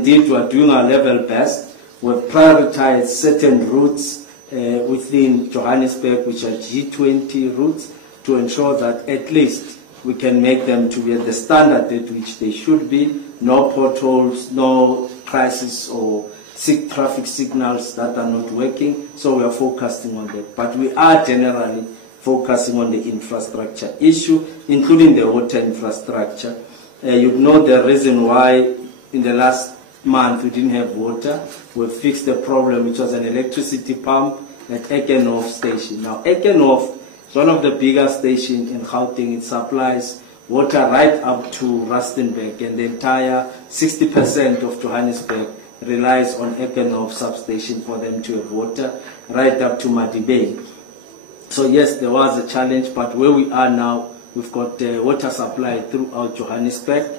indeed we are doing our level best. We've prioritized certain routes within Johannesburg, which are G20 routes, to ensure that at least we can make them to be at the standard at which they should be. No potholes, no crisis or traffic signals that are not working. So we are focusing on that. But we are generally focusing on the infrastructure issue, including the water infrastructure. You know the reason why in the last month we didn't have water. We fixed the problem, which was an electricity pump at Ekenhof station. Now Ekenhof is one of the biggest stations in Gauteng. It supplies water right up to Rustenburg, and the entire 60% of Johannesburg relies on Ekenhof substation for them to have water right up to Madibeng. So yes, there was a challenge, but where we are now, we've got water supply throughout Johannesburg.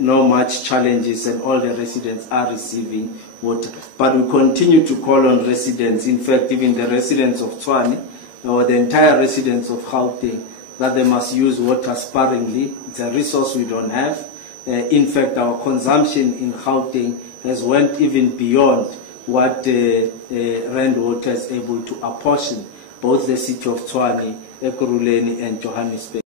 No much challenges, and all the residents are receiving water. But we continue to call on residents, in fact even the residents of Tshwane, or the entire residents of Gauteng, that they must use water sparingly. It's a resource we don't have. In fact, our consumption in Gauteng has went even beyond what Rand Water is able to apportion both the city of Tshwane, Ekurhuleni and Johannesburg.